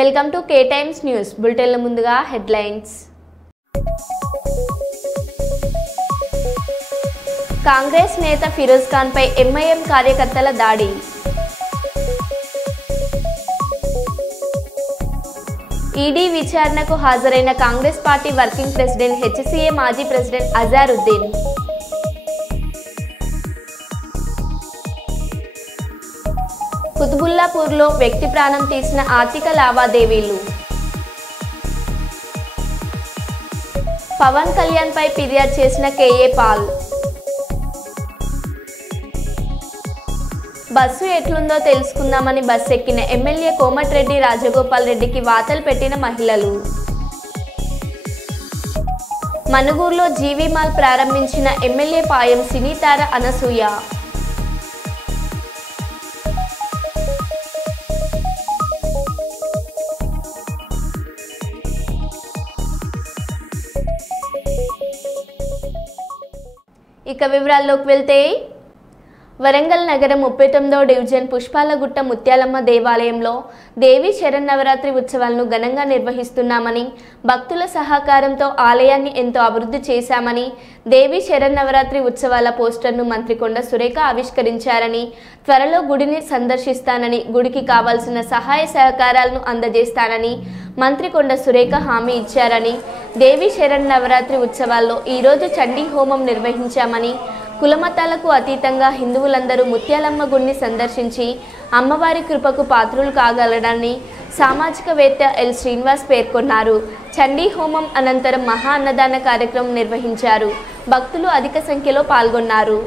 Welcome to K Times News బులెటిన్ల ముందుగా headlines. Congress నేత ఫిరోజ్ ఖాన్ పై ఎంఐఎం కార్యకర్తల దాడి. ఈడీ విచారణకు హాజరైన Congress party working president HCA మాజీ ప్రెసిడెంట్ అజారుద్దీన్. కుతుబుల్లాపూర్లో వ్యక్తి ప్రాణం తీసిన ఆర్థిక లావాదేవీలు. పవన్ కళ్యాణ్ పై ఫిర్యాదు చేసిన కేఏ పాల్. బస్సు ఎట్లుందో తెలుసుకుందామని బస్సు ఎక్కిన ఎమ్మెల్యే కోమటిరెడ్డి రాజగోపాల్ రెడ్డికి వాతలు పెట్టిన మహిళలు. మనుగూరులో జీవీ మాల్ ప్రారంభించిన ఎమ్మెల్యే పాయం సినీతార అనసూయ. ఇక వివరాల్లోకి వెళ్తే, వరంగల్ నగరం 39వ డివిజన్ పుష్పాలగుట్ట ముత్యాలమ్మ దేవాలయంలో దేవి శరన్నవరాత్రి ఉత్సవాలను ఘనంగా నిర్వహిస్తున్నామని, భక్తుల సహకారంతో ఆలయాన్ని ఎంతో అభివృద్ధి చేశామని, దేవి శరన్నవరాత్రి ఉత్సవాల పోస్టర్ను మంత్రి కొండ సురేఖ ఆవిష్కరించారని, త్వరలో గుడిని సందర్శిస్తానని, గుడికి కావాల్సిన సహాయ సహకారాలను అందజేస్తానని మంత్రి కొండ సురేఖ హామీ ఇచ్చారని, దేవి శరన్నవరాత్రి ఉత్సవాల్లో ఈరోజు చండీ హోమం నిర్వహించామని, కులమతాలకు అతీతంగా హిందువులందరూ ముత్యాలమ్మ గుడిని సందర్శించి అమ్మవారి కృపకు పాత్రులు కాగలరని సామాజికవేత్త ఎల్ శ్రీనివాస్ పేర్కొన్నారు. చండీ హోమం అనంతరం మహా అన్నదాన కార్యక్రమం నిర్వహించారు. భక్తులు అధిక సంఖ్యలో పాల్గొన్నారు.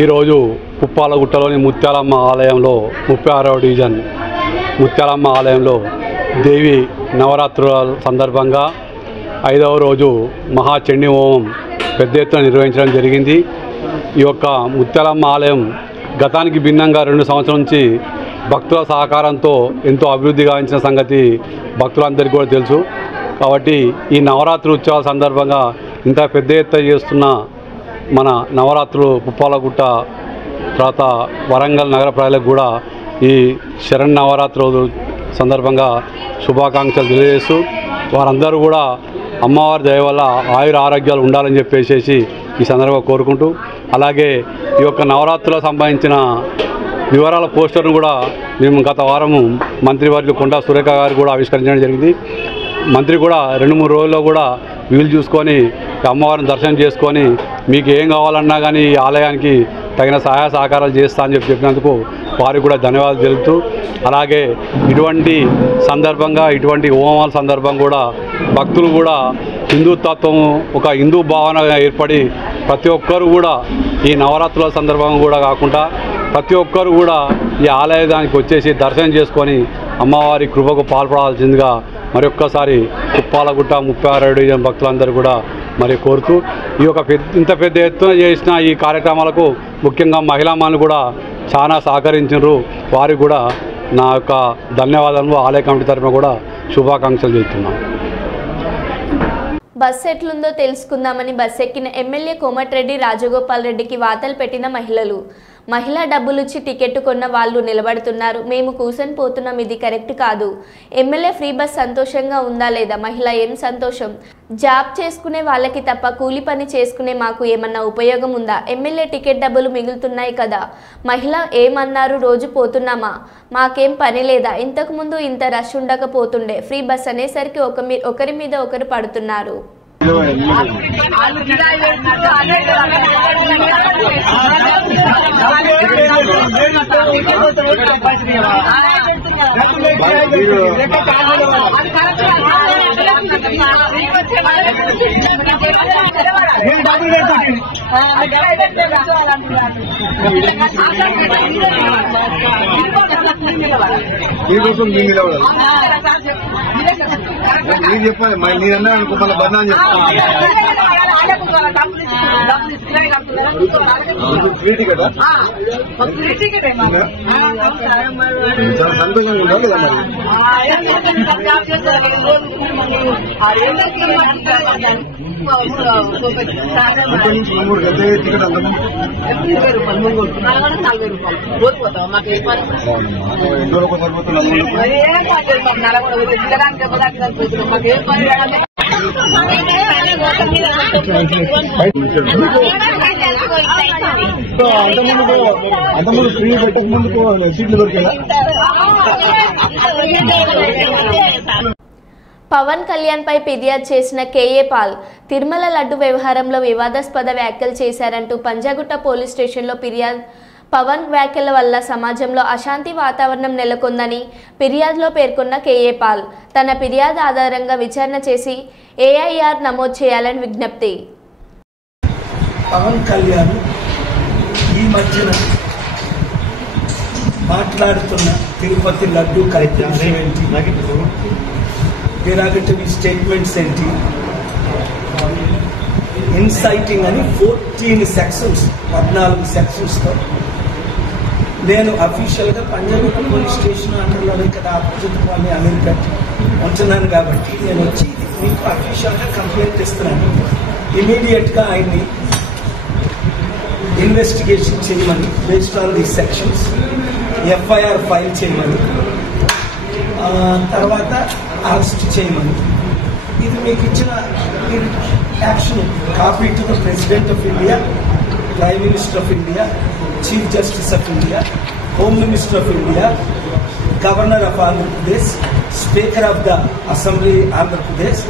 ఈరోజు పుప్పాలగుట్టలోని ముత్యాలమ్మ ఆలయంలో 36వ డివిజన్ ముత్యాలమ్మ ఆలయంలో దేవి నవరాత్రుల సందర్భంగా 5వ రోజు మహాచండీ హోమం పెద్ద ఎత్తున నిర్వహించడం జరిగింది. ఈ యొక్క ముత్యాలమ్మ ఆలయం గతానికి భిన్నంగా 2 సంవత్సరాల నుంచి భక్తుల సహకారంతో ఎంతో అభివృద్ధి గావించిన సంగతి భక్తులందరికీ కూడా తెలుసు. కాబట్టి ఈ నవరాత్రి ఉత్సవాల సందర్భంగా ఇంత పెద్ద ఎత్తున చేస్తున్న మన నవరాత్రులు పుప్పాలగుట్ట తర్వాత వరంగల్ నగర ప్రజలకు కూడా ఈ శరన్నవరాత్రి సందర్భంగా శుభాకాంక్షలు తెలియజేస్తూ వారందరూ కూడా అమ్మవారి దయ వల్ల ఆయుర ఆరోగ్యాలు ఉండాలని చెప్పేసి ఈ సందర్భంగా కోరుకుంటూ, అలాగే ఈ యొక్క నవరాత్రులకు సంబంధించిన వివరాల పోస్టర్ను కూడా మేము గత వారము మంత్రివర్యులు కొండా సురేఖ గారు కూడా ఆవిష్కరించడం జరిగింది. మంత్రి కూడా 2-3 రోజుల్లో కూడా వీలు చూసుకొని అమ్మవారిని దర్శనం చేసుకొని మీకు ఏం కావాలన్నా కానీ ఈ ఆలయానికి తగిన సహాయ సహకారాలు చేస్తా అని చెప్పినందుకు వారికి కూడా ధన్యవాదాలు తెలుపుతూ, అలాగే ఇటువంటి సందర్భంగా ఇటువంటి హోమాల సందర్భం కూడా భక్తులు కూడా హిందుత్వం ఒక హిందూ భావన ఏర్పడి ప్రతి ఒక్కరు కూడా ఈ నవరాత్రుల సందర్భంగా కూడా కాకుండా ప్రతి ఒక్కరు కూడా ఈ ఆలయానికి వచ్చేసి దర్శనం చేసుకొని అమ్మవారి కృపకు పాల్పడాల్సిందిగా మరొక్కసారి కుప్పాలగుట్ట 36వ డివిజన్ భక్తులందరూ కూడా మరి కోరుతూ, ఈ యొక్క ఇంత పెద్ద ఎత్తున చేసిన ఈ కార్యక్రమాలకు ముఖ్యంగా మహిళామణులు కూడా చాలా సహకరించారు. వారికి కూడా నా యొక్క ధన్యవాదాలు ఆలయ కమిటీ తరఫున కూడా శుభాకాంక్షలు చెప్తున్నాను. బస్సు ఎట్లుందో తెలుసుకుందామని బస్సు ఎక్కిన ఎమ్మెల్యే కోమటిరెడ్డి రాజగోపాల్ రెడ్డికి వాతలు పెట్టిన మహిళలు. మహిళా డబ్బులిచ్చి టికెట్ కొన్న వాళ్ళు నిలబడుతున్నారు. మేము కూసని పోతున్నాం, ఇది కరెక్ట్ కాదు. ఎమ్మెల్యే ఫ్రీ బస్ సంతోషంగా ఉందా లేదా? మహిళ ఏం సంతోషం? జాబ్ చేసుకునే వాళ్ళకి తప్ప కూలి పని చేసుకునే మాకు ఏమన్నా ఉపయోగం ఉందా? ఎమ్మెల్యే టికెట్ డబ్బులు మిగులుతున్నాయి కదా. మహిళ ఏమన్నారు? రోజు పోతున్నామా? మాకేం పని లేదా? ఇంతకుముందు ఇంత రష్ ఉండకపోతుండే. ఫ్రీ బస్ అనేసరికి ఒకరి మీద ఒకరు పడుతున్నారు. చెప్పాలి మీరన్నా మళ్ళీ బదనాన్ని చెప్తాను కదా. సంతోషంగా ఉందా లేదా మరి 3 గంటల టికెట్ అంతకుముందు ఫ్రీ పెట్టక ముందుకు సీట్లు దొరికేదా? పవన్ కళ్యాణ్ పై ఫిర్యాదు చేసిన కేఏ పాల్ తిరుమల లడ్డు వ్యవహారంలో వివాదాస్పద వ్యాఖ్యలు చేశారంటూ పంజాగుట్ట పోలీస్ స్టేషన్లో ఫిర్యాదు. పవన్ వ్యాఖ్యల వల్ల సమాజంలో అశాంతి వాతావరణం నెలకొందని ఫిర్యాదులో పేర్కొన్న కేఏ పాల్ తన ఫిర్యాదు ఆధారంగా విచారణ చేసి ఏఐఆర్ నమోదు చేయాలని విజ్ఞప్తి. పవన్ కళ్యాణ్ ఈ మధ్యన మాట్లాడుతున్న తిరుపతి లడ్డు కార్యక్రమం ఏంటి, derogatory statements ఏంటి, ఇన్సైటింగ్ అని 14 సెక్షన్స్తో నేను అఫీషియల్గా పంజాగుట్ట పోలీస్ స్టేషన్ అండర్లోనే ఇక్కడ ఆపోజిట్ వాళ్ళని అమెరికా ఉంటున్నాను కాబట్టి నేను వచ్చి మీకు అఫీషియల్గా కంప్లైంట్ ఇస్తున్నాను. ఇమీడియట్గా ఆయన్ని ఇన్వెస్టిగేషన్ చేయమని, based on the sections FIR file చేయమని, తర్వాత అరెస్ట్ చేయమని. ఇది మీకు ఇచ్చిన action copy to the president of India, prime minister of India, chief justice of India, home minister of India, governor of Andhra Pradesh, speaker of the assembly Andhra Pradesh,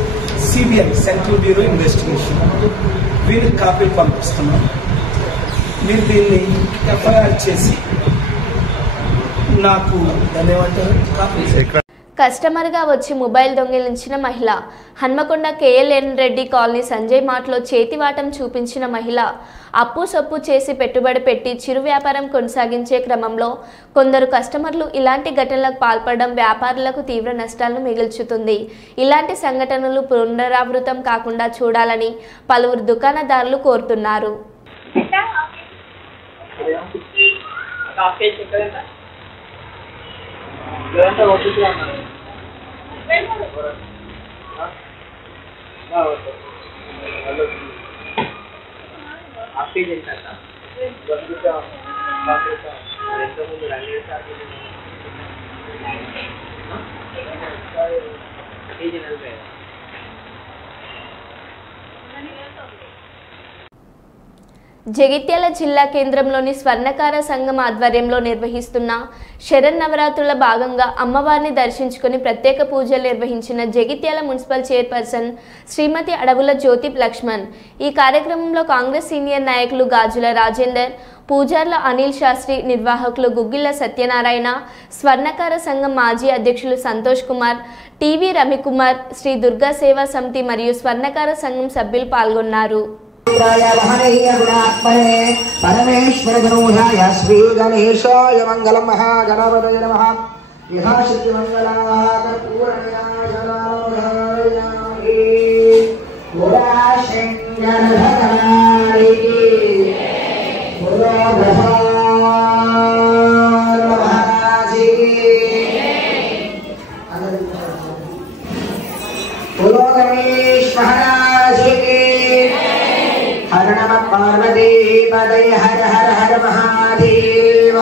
CBI central bureau investigation వీరికి కాపీలు పంపిస్తున్నాం. మీరు దీన్ని ఎఫ్ఐఆర్ చేసి నాకు ధన్యవాదాలు. కస్టమర్గా వచ్చి మొబైల్ దొంగిలించిన మహిళ. హన్మకొండ కేఎల్ఎన్ రెడ్డి కాలనీ సంజయ్ మార్ట్లో చేతివాటం చూపించిన మహిళ. అప్పు సొప్పు చేసి పెట్టుబడి పెట్టి చిరు వ్యాపారం కొనసాగించే క్రమంలో కొందరు కస్టమర్లు ఇలాంటి ఘటనలకు పాల్పడడం వ్యాపారులకు తీవ్ర నష్టాలను మిగుల్చుతుంది. ఇలాంటి సంఘటనలు పునరావృతం కాకుండా చూడాలని పలువురు దుకాణదారులు కోరుతున్నారు. జగిత్యాల జిల్లా కేంద్రంలోని స్వర్ణకార సంఘం ఆధ్వర్యంలో నిర్వహిస్తున్న శరన్నవరాత్రుల భాగంగా అమ్మవారిని దర్శించుకుని ప్రత్యేక పూజలు నిర్వహించిన జగిత్యాల మున్సిపల్ చైర్పర్సన్ శ్రీమతి అడవుల జ్యోతి లక్ష్మణ్. ఈ కార్యక్రమంలో కాంగ్రెస్ సీనియర్ నాయకులు గాజుల రాజేందర్, పూజార్ల అనిల్ శాస్త్రి, నిర్వాహకులు గుగ్గిళ్ల సత్యనారాయణ, స్వర్ణకార సంఘం మాజీ అధ్యక్షులు సంతోష్ కుమార్, టీవీ రవికుమార్, శ్రీ దుర్గా సేవా సమితి మరియు స్వర్ణకార సంఘం సభ్యులు పాల్గొన్నారు. परमेश्वर गणोधाय श्री गणेशाय मंगलम महागणपतये नमः यथाशक्ति मंगलाः कर्पूरनिराजनाय पुराशंकरभगवानी बोलो गणेश महाराज की हर नम पार्वती पदे हर हर हर महादेव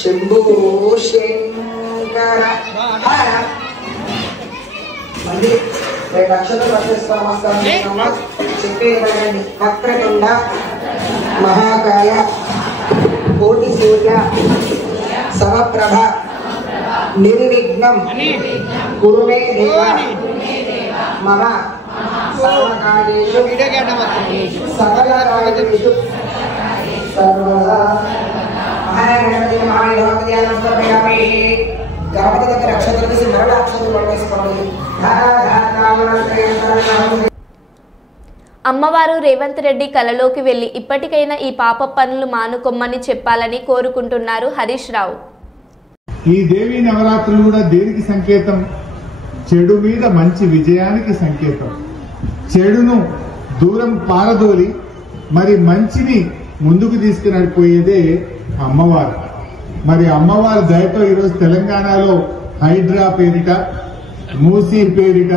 शंभो शंकर हर मल्ली अक्षर वक्रतुंड महाकाय कोटि सूर्य समप्रभ निर्विघ्नं कुरु मे देव मम सर्वकार्येषु सकलकार्येषु सर्वदा महागणपति महागणपतियानं समर्पयामि. गणपति దగ్గర అక్షతలు తీసి మరణ అక్షతలు పట్టేసుకోండి. అమ్మవారు రేవంత్ రెడ్డి కలలోకి వెళ్లి ఇప్పటికైనా ఈ పాప పనులు మానుకొమ్మని చెప్పాలని కోరుకుంటున్నారు హరీష్ రావు. ఈ దేవి నవరాత్రులు కూడా దేనికి సంకేతం? చెడు మీద మంచి విజయానికి సంకేతం. చెడును దూరం పారదోలి మరి మంచిని ముందుకు తీసుకునడిపోయేదే అమ్మవారు. మరి అమ్మవారి దయతో ఈరోజు తెలంగాణలో హైడ్రా పేరిట, మూసీ పేరిట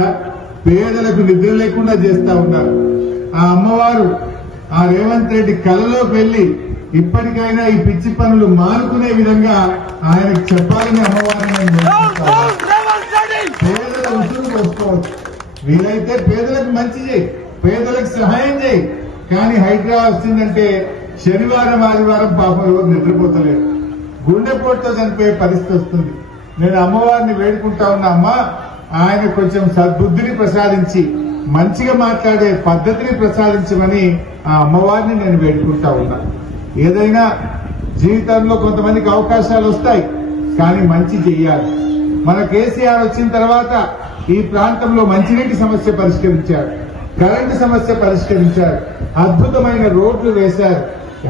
పేదలకు నిద్ర లేకుండా చేస్తా ఉన్నారు. ఆ అమ్మవారు ఆ రేవంత్ రెడ్డి కలలోకి వెళ్లి ఇప్పటికైనా ఈ పిచ్చి పనులు మానుకునే విధంగా ఆయనకు చెప్పాలని అమ్మవారిని పేదల ఉసురు పోసుకోవచ్చు. వీలైతే పేదలకు మంచి చేయి, పేదలకు సహాయం చేయి. కానీ హైడ్రా వచ్చిందంటే శనివారం ఆదివారం పాపం ఎవరు నిద్రపోతలేరు, గుండెపోటుతో చనిపోయే పరిస్థితి వస్తుంది. నేను అమ్మవారిని వేడుకుంటా ఉన్నా, అమ్మ ఆయన కొంచెం సద్బుద్ధిని ప్రసాదించి మంచిగా మాట్లాడే పద్ధతిని ప్రసాదించమని ఆ అమ్మవారిని నేను వేడుకుంటా ఉన్నా. ఏదైనా జీవితంలో కొంతమందికి అవకాశాలు వస్తాయి, కానీ మంచి చెయ్యాలి. మన కేసీఆర్ వచ్చిన తర్వాత ఈ ప్రాంతంలో మంచినీటి సమస్య పరిష్కరించారు, కరెంటు సమస్య పరిష్కరించారు, అద్భుతమైన రోడ్లు వేశారు.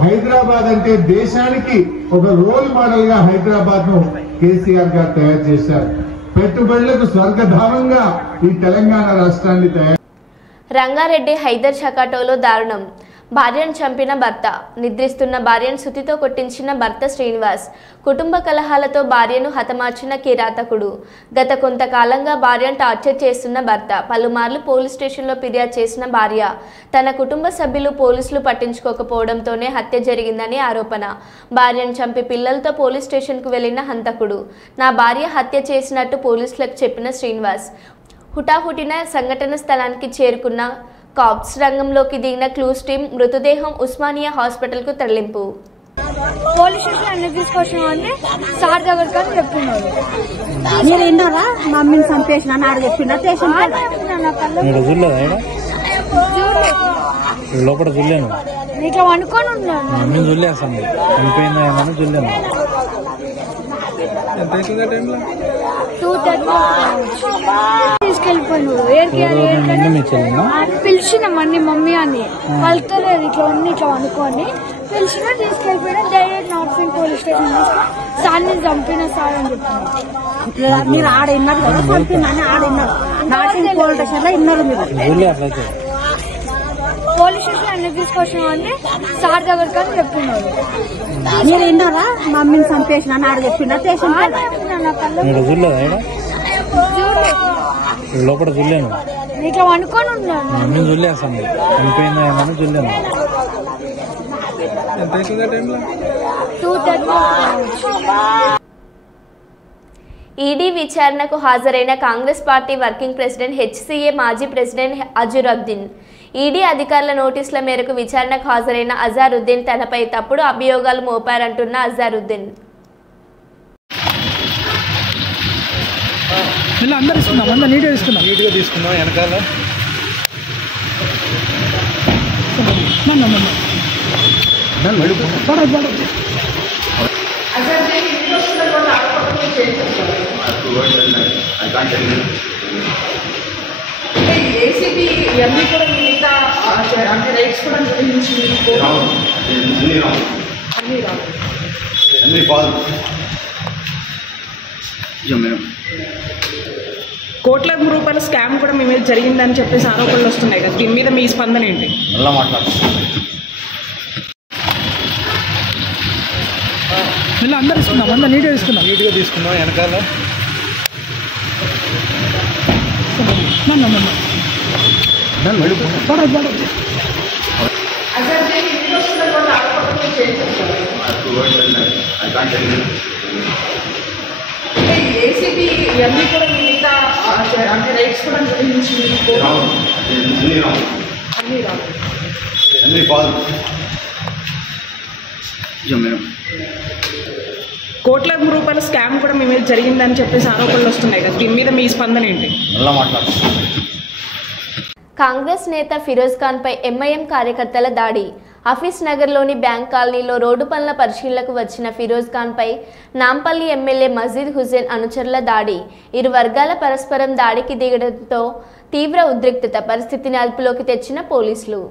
హైదరాబాద్ అంటే దేశానికి ఒక రోల్ మోడల్ గా హైదరాబాద్ ను కేసీఆర్ గారు తయారు చేశారు. పెట్టుబడులకు స్వర్గధామంగా ఈ తెలంగాణ రాష్ట్రాన్ని తయారు. రంగారెడ్డి హైదర్ షకాటోలో దారుణం. భార్యను చంపిన భర్త. నిద్రిస్తున్న భార్యను సుతితో కొట్టించిన భర్త శ్రీనివాస్. కుటుంబ కలహాలతో భార్యను హతమార్చిన కిరాతకుడు. గత కొంతకాలంగా భార్యను టార్చర్ చేస్తున్న భర్త. పలుమార్లు పోలీస్ స్టేషన్లో ఫిర్యాదు చేసిన భార్య. తన కుటుంబ సభ్యులు పోలీసులు పట్టించుకోకపోవడంతోనే హత్య జరిగిందని ఆరోపణ. భార్యను చంపి పిల్లలతో పోలీస్ స్టేషన్కు వెళ్లిన హంతకుడు. నా భార్య హత్య చేసినట్టు పోలీసులకు చెప్పిన శ్రీనివాస్. హుటాహుటిన సంఘటన స్థలానికి చేరుకున్న కాప్స్ రంగంలోకి దిగిన క్లూస్ టీం మృతదేహం ఉస్మానియా హాస్పిటల్కు తరలింపు. పోలీస్ స్టేషన్ అన్ని తీసుకొచ్చినామని సార్ దగ్గరికి అని చెప్తున్నారు. మీరు విన్నారా? మమ్మీని చంపేసిన ఆడ చెప్పిన లోపల చూడలేను, ఇట్లా అనుకోని ఉన్నాను. మమ్మీని చూడలేస్తాను, చనిపోయిందా ఏమన్నా చూడలేను. తీసుకెళ్ళిపోయినాడు. పిలిచినామన్ని మమ్మీ అని కలుతలేదు. ఇట్లా ఉంది ఇట్లా అనుకోని పిలిచినా తీసుకెళ్ళిపోయినా. డైరెక్ట్ నార్సింగ్ పోలీస్ స్టేషన్ తీసుకొని సార్ని చంపిన సార్ అని చెప్పినారు. మీరు ఆడ విన్నారు కదా, చంపిందని ఆడ విన్నారు. నార్సింగ్ పోలీస్ స్టేషన్ లో విన్నారు మీరు. పోలీస్ స్టేషన్ అన్ని తీసుకొచ్చినామని సార్ దగ్గరికి అని చెప్తున్నారు. మీరు విన్నారా? మమ్మీని చంపేసిన ఆడ చెప్పిన లోపల చూడలేను, ఇట్లా అనుకోని ఉన్నాను. మమ్మీని చూడలేస్తాను, చనిపోయిందా ఏమన్నా చూడలేను. ఈడీ విచారణకు హాజరైన Congress party working president HCA మాజీ ప్రెసిడెంట్ అజరుద్దీన్. ఈడీ అధికారుల నోటీసుల మేరకు విచారణకు హాజరైన అజరుద్దీన్ తనపై తప్పుడు అభియోగాలు మోపారంటున్న అజరుద్దీన్. ఏసీబీ ఇవన్నీ కూడా మిగతా అంటే రైట్స్ కూడా కోట్ల రూపాయల స్కామ్ కూడా మీ మీద జరిగిందని చెప్పేసి ఆరోపణలు వస్తున్నాయి కదా, దీని మీద మీ స్పందన ఏంటి? నీట్గా తీసుకున్నాం వెనకాల ఏసీబీ ఇవన్నీ కూడా మిగతా అంటే రైట్స్ కూడా కోట్ల రూపాయల స్కామ్ కూడా మీ మీద జరిగిందని చెప్పేసి ఆరోపణలు వస్తున్నాయి కదా, దీని మీద మీ స్పందన ఏంటి? కాంగ్రెస్ నేత ఫిరోజ్ ఖాన్ పై ఎంఐఎం కార్యకర్తల దాడి. హఫీజ్ నగర్లోని బ్యాంక్ కాలనీలో రోడ్డు పనుల పరిశీలనకు వచ్చిన ఫిరోజ్ ఖాన్ పై నాంపల్లి ఎమ్మెల్యే మజీద్ హుసేన్ అనుచరుల దాడి. ఇరు వర్గాల పరస్పరం దాడికి దిగడంతో తీవ్ర ఉద్రిక్తత పరిస్థితిని అదుపులోకి తెచ్చిన పోలీసులు.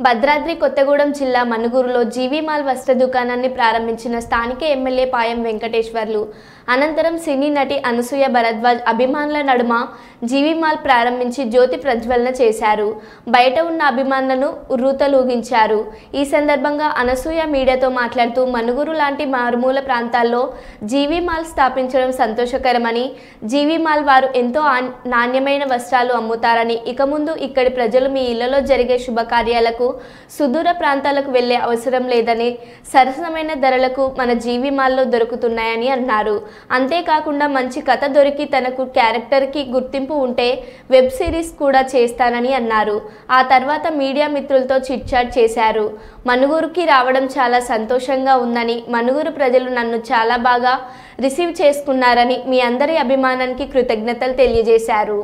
భద్రాద్రి కొత్తగూడెం జిల్లా మనుగురులో జీవీమాల్ వస్త్ర దుకాణాన్ని ప్రారంభించిన స్థానిక ఎమ్మెల్యే పాయం వెంకటేశ్వర్లు అనంతరం సినీ నటి అనసూయ భరద్వాజ్ అభిమానుల నడుమ జీవీమాల్ ప్రారంభించి జ్యోతి ప్రజ్వలన చేశారు. బయట ఉన్న అభిమానులను ఉర్రూతలూగించారు. ఈ సందర్భంగా అనసూయ మీడియాతో మాట్లాడుతూ మనుగురు లాంటి మారుమూల ప్రాంతాల్లో జీవీమాల్ స్థాపించడం సంతోషకరమని, జీవీమాల్ వారు ఎంతో నాణ్యమైన వస్త్రాలు అమ్ముతారని, ఇక ముందు ఇక్కడి ప్రజలు మీ ఇళ్లలో జరిగే శుభకార్యాలకు సుదూర ప్రాంతాలకు వెళ్లే అవసరం లేదని, సరసమైన ధరలకు మన జీవీమాల్లో దొరుకుతున్నాయని అన్నారు. అంతేకాకుండా మంచి కథ దొరికి తనకు క్యారెక్టర్కి గుర్తింపు ఉంటే వెబ్ సిరీస్ కూడా చేస్తానని అన్నారు. ఆ తర్వాత మీడియా మిత్రులతో చిట్చాట్ చేశారు. మనుగురుకి రావడం చాలా సంతోషంగా ఉందని, మనుగురు ప్రజలు నన్ను చాలా బాగా రిసీవ్ చేసుకున్నారని, మీ అందరి అభిమానానికి కృతజ్ఞతలు తెలియజేశారు.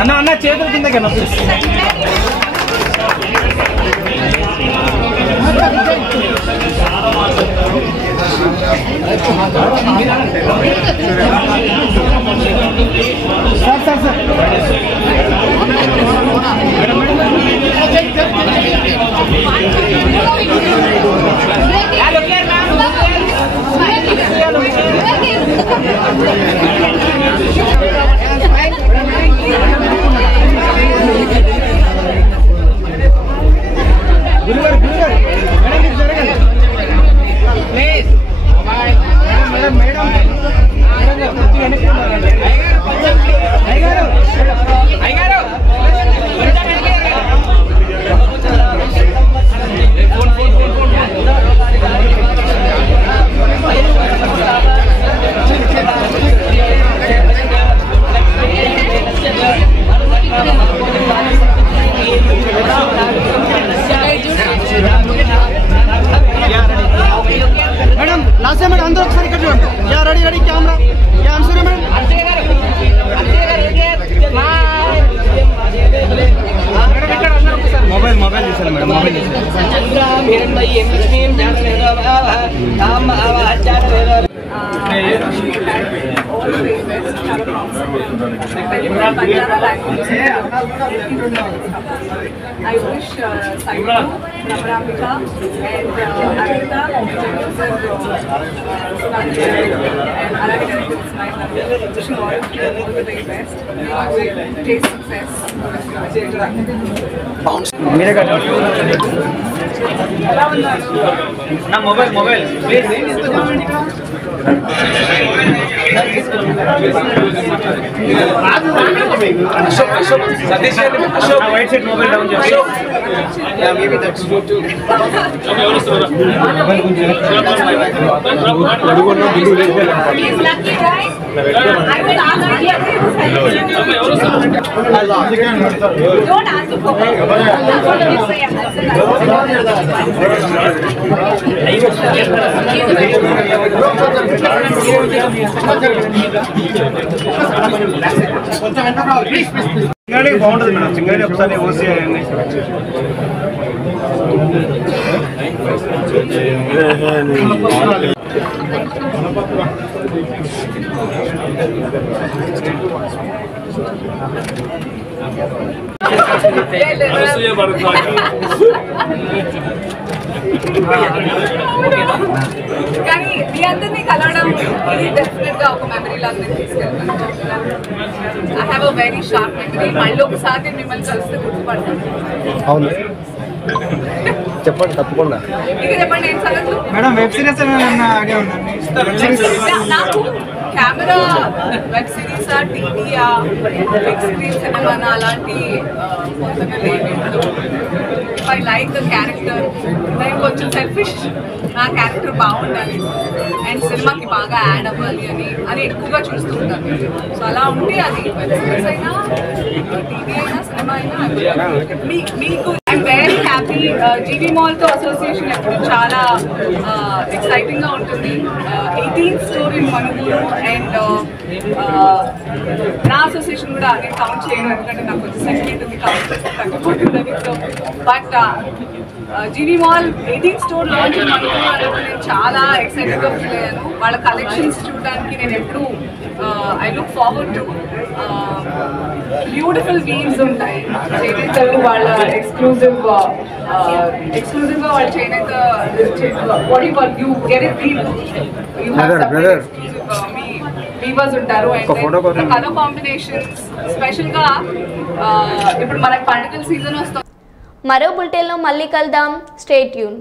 అన్న చేతుల కింద I wish Saidu, Navaramika and Arita, and Arita is my wishing all of you all the very best. Taste success. నా mobile Satish Ashok white set mobile down చేయండి. Yeah maybe that's good to He's lucky, right? I will ask you. Don't ask for me. That's what you say. సింగడి బాగుంటుంది madam. సింగడి ఒకసారి OC అయ్యండి. కానీ మీ అందరినీ కలవడం ఇది definite గా ఒక మెమరీ లాగా నేను తీసుకెళ్తాను. I have a very sharp memory. మళ్ళీ ఒకసారి మిమ్మల్ని కలిస్తే గుర్తుపడతాను. అవును చెప్పండి తప్పకుండా. ఇంకా చెప్పండి ఏం సంగతులు. మేడం వెబ్ సిరీస్ ఐడియా ఉందండి. నాకు కెమెరా వెబ్ సిరీసా టీవీయా బిగ్ స్క్రీన్ సినిమానా అలాంటి కొత్తగా లేదు. If I like the character నేను కొంచెం సెల్ఫిష్, నా క్యారెక్టర్ బాగుండాలి అండ్ సినిమాకి బాగా యాడ్ అవ్వాలి అని ఎక్కువగా చూస్తూ ఉంటాను. సో అలా ఉంటే అది వెబ్ సిరీస్ అయినా టీవీ అయినా సినిమా అయినా మీకు ఐఎమ్ వెరీ హ్యాపీ. జీవీ మాల్తో అసోసియేషన్ ఎప్పుడు చాలా ఎక్సైటింగ్గా ఉంటుంది. 18th store in Manuguru and నా అసోసియేషన్ కూడా నేను కౌంట్ చేయను ఎందుకంటే నాకు కొంచెం సెంటిమెంట్ ఉంది, కౌంట్ చేస్తే తగ్గిపోతుందని. So but GV mall 18th store launch Manuguru అన్నప్పుడు నేను చాలా ఎక్సైటెడ్గా ఫీల్ అయ్యాను. వాళ్ళ కలెక్షన్స్ చూడడానికి నేను ఎప్పుడు I look forward to. Beautiful weaves ఉంటాయి. చేనేత వాళ్ళ ఎక్స్క్లూజివ్గా వాళ్ళు చేనేత what you get it weave you have exclusive మీ వీవర్స్ ఉంటారు. అండ్ కలర్ కాంబినేషన్స్ స్పెషల్గా ఇప్పుడు మనకి పండుగల సీజన్ వస్తుంది. మరో బులెటిన్లో మళ్ళీ కలుద్దాం. Stay tune.